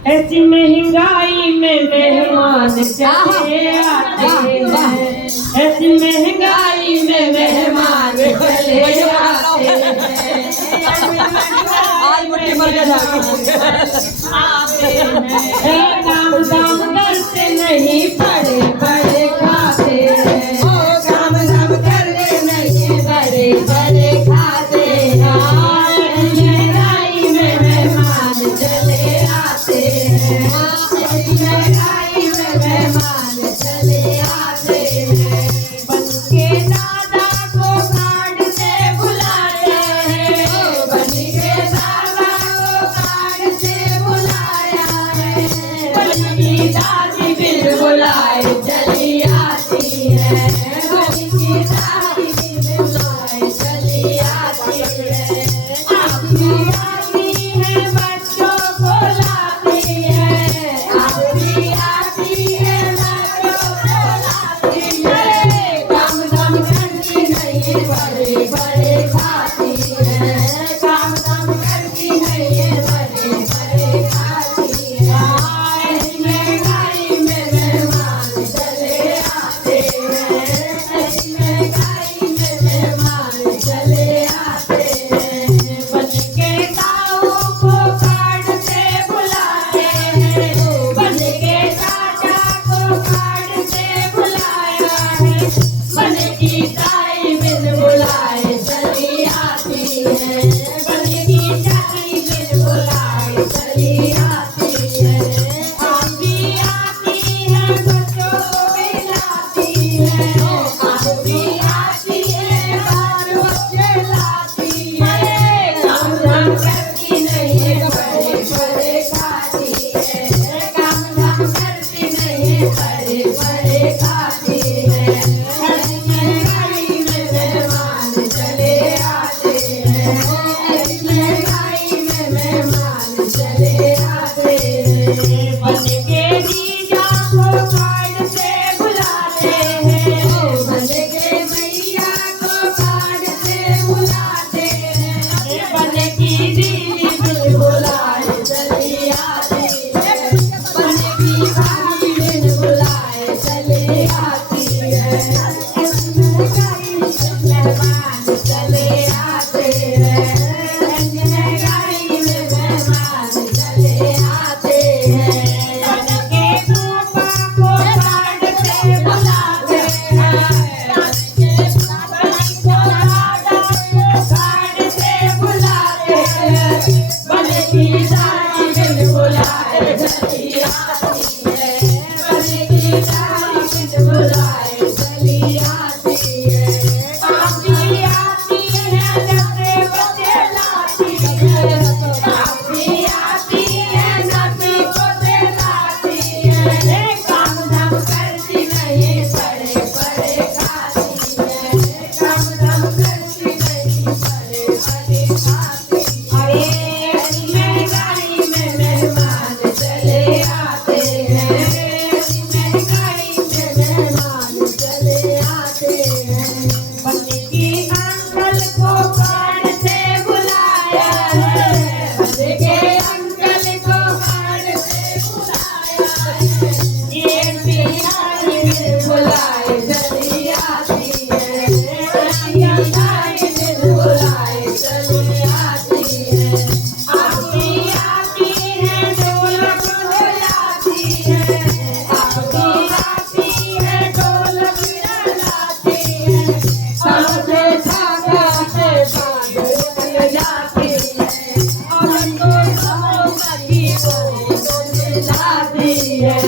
ऐसी महंगाई में मेहमान चले आते हैं, ऐसी महंगाई में मेहमान चले आते हैं, काम दाम करते नहीं बड़े बड़े खाते हैं, काम दाम करते नहीं बड़े बड़े खाते हैं, महंगाई में मेहमान चले आते हैं, महंगाई में मेहमान चले आते हैं, बन के दादा को कार्ड से बुलाया है, बन के दादा को कार्ड से बुलाया है, बन की दादी बिन बुलाए चली आती है, बन की दादी बिन बुलाए चली आती है, आपकी आती है बच्चों को लाती है, आपकी आती है बच्चों को लाती है, काम दाम करती नहीं बड़े बड़े खाती है, काम दाम करती नहीं बड़े बड़े खाती है, ऐसी महंगाई में मेहमान चले आते हैं, ऐसी महंगाई में मेहमान चले आते हैं, बन के ताऊ को कार्ड से बुलाते हैं, बन के चाचा को कार्ड से बुलाया है, बन की ताई बिन बुलाए चली आती है, बन की चाची बिन बुलाए चली आती है, आप भी आती है बच्चों को भी लाती है, आप भी आती है बाल बच्चे लाती है, काम धाम करती नहीं बड़े बड़े खाती है, काम धाम करती नहीं बड़े बड़े खाती है, ऐसी महंगाई में मेहमान चले आते हैं, ऐसी महंगाई में मेहमान चले आते हैं, बन के जीजा को कार्ड से बुलाते हैं, बन के भैया को कार्ड से बुलाते हैं, बन की दीदी बिन बुलाए चली आती है, बन की भाभी बिन बुलाए चली आती है, ऐसी महंगाई में मेहमान चले आते हैं, ऐसी महंगाई में मेहमान चले आते हैं, बन के पापा को कार्ड से बुलाते हैं, बन के दादा को कार्ड से बुलाते हैं, बन की दादी बिन बुलाए चली आती है, बन की दादी बिन बुलाए चली आती है, आप भी आती है जैसे बच्चे लाती है, आप भी आती है नाती को से लाती है, काम धाम करती नहीं बड़े बड़े खाती है, काम धाम करती नहीं बड़े बड़े खाती है, ऐसी महंगाई में मेहमान चले आते हैं, ऐसी महंगाई में मेहमान चले आते हैं, बन की अंकल को कार्ड से बुलाया है, बन के अंकल को कार्ड से बुलाया है, ये बिहारी बिन बुलाए चली आती है, बिहारी बिन बुलाए चली आती है, आपकी आती है ढोलक बजाती है, आपकी आती है ढोलक बजाती है, साथे धागा से बांध जाती है, और तो समोसा की वो जाती है,